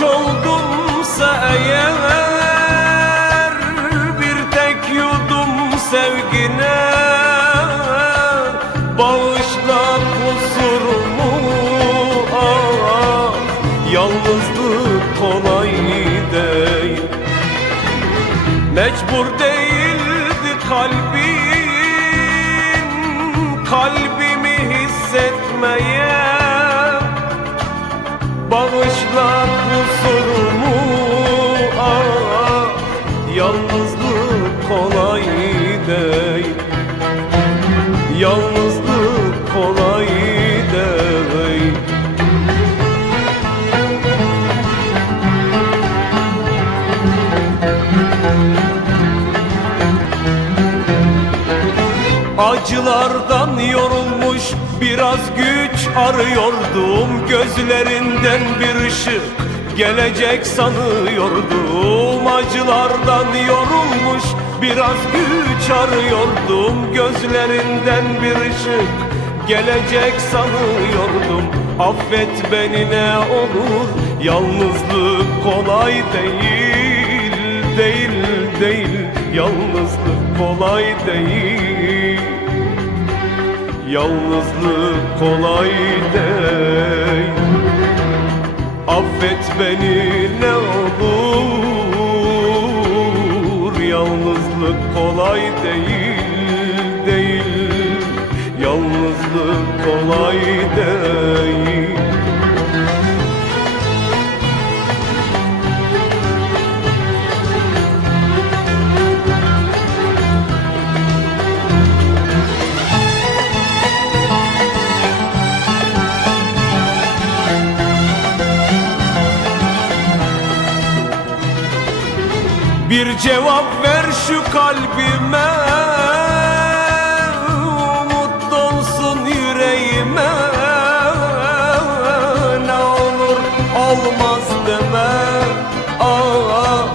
Muhtaç oldumsa eğer Bir tek yudum sevgine. Bağışla kusurumu ah Yalnızlık kolay değil. Mecbur değildi kalbin Kalbimi hissetmeye Bağışla kusurumu ah Yalnızlık kolay değil. Yalnızlık kolay değil. Acılardan yorulmuş biraz güç arıyordum Gözlerinden bir ışık gelecek sanıyordum. Acılardan yorulmuş biraz güç arıyordum Gözlerinden bir ışık gelecek sanıyordum. Affet beni ne olur yalnızlık kolay değil Değil değil. Yalnızlık kolay değil Yalnızlık kolay değil. Affet beni ne olur. Yalnızlık kolay değil Bir cevap ver şu kalbime. Umut dolsun yüreğime. Ne olur olmaz deme. Ah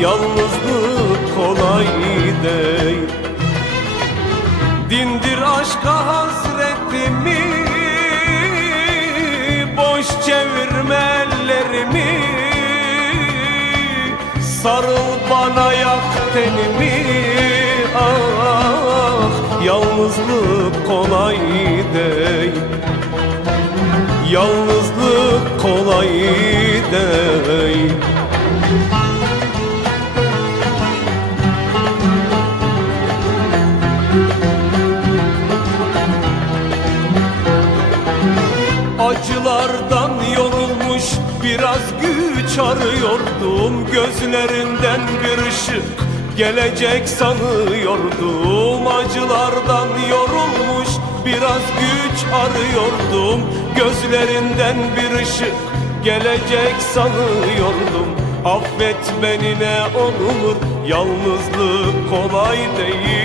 yalnızlık kolay değil. Dindir aşka hasretimi bana yak tenimi Ah yalnızlık kolay değil. Yalnızlık kolay değil biraz güç arıyordum Gözlerinden bir ışık gelecek sanıyordum. Acılardan yorulmuş biraz güç arıyordum Gözlerinden bir ışık gelecek sanıyordum. Affet beni ne olur yalnızlık kolay değil.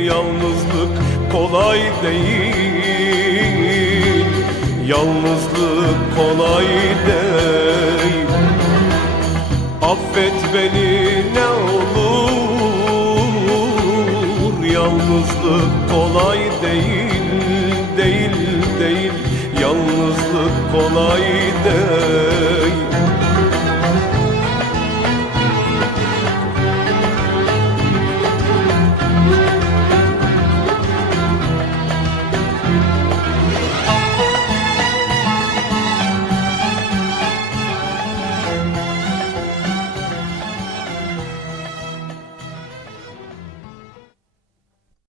Yalnızlık kolay değil Yalnızlık kolay değil. Affet beni ne olur. Yalnızlık kolay değil Değil değil. Yalnızlık kolay değil